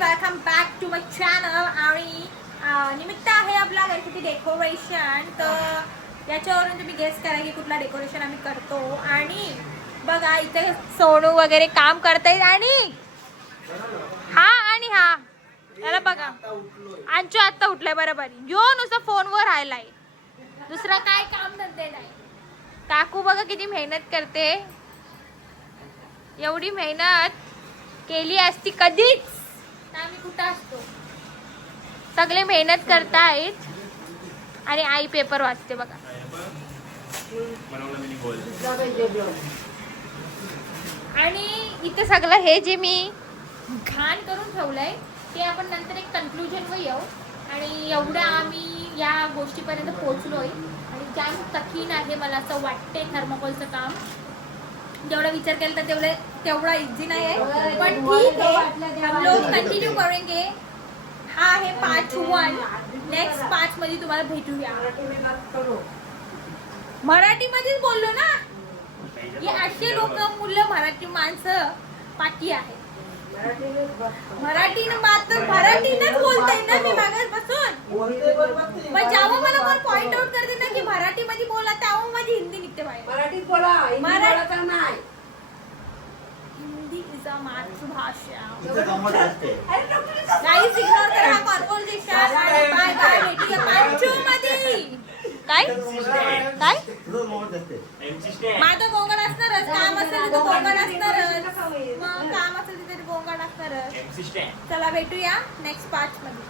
Welcome back to my channel. आणि निमित्त आहे आपला गणपती डेकोरेशन. तर याच्यावरून तुम्ही गेस करा की कुठला डेकोरेशन आम्ही करतो. आणि बघा इथे सोनू वगैरे काम करतायत. आणि हा याला बघा, अंशू आत्ता उठलाय बरोबर. यो नुसतं फोनवर राहिलाय, दुसरा काय काम धंदे नाही. काकू बघा किती मेहनत करते. एवढी मेहनत केली असती कधीच तर आम्ही कुठं असतो. सगळे मेहनत करतायत आणि आई पेपर वाचते बघा. आणि इथे सगळं हे जे मी घाण करून ठेवलंय ते आपण नंतर एक कन्क्लुजनवर येऊ. आणि एवढं आम्ही या गोष्टीपर्यंत पोहोचलोय. आणि जाम कठीण आहे मला असं वाटते थर्मोकोलचं काम. जेवढा विचार केला तर तेवढा इझी नाही आहे, पण ठीक आहे. हम लोग कंटिन्यू करेंगे. हा आहे पार्ट 1. नेक्स्ट पार्ट मध्ये तुम्हाला भेटूया. मराठीमध्येच बोललो ना. हे असे लोक मुलं मराठी माणसं पाठी आहे. मराठीनं मात्र मराठीनच बोलताय ना मी मागासपासून. पण जेव्हा मला कोण पॉइंट आउट करते ना की मराठीमध्ये बोला तेव्हा माझी हिंदी निघते बाहेर. मराठीत बोला, मराठी नाही. हिंदी इज अ मातृभाषा. गाईज इग्नोर करा हा कॉन्व्हर्सेशन. बाय बाय, भेटूया पार्ट 2 मध्ये. काय काय माझं गोंगण असणारच. काम असेल तिथं गोंगण असणारच. मग काम असेल तिथे गोंगण असणारच. चला भेटूया नेक्स्ट पार्ट मध्ये.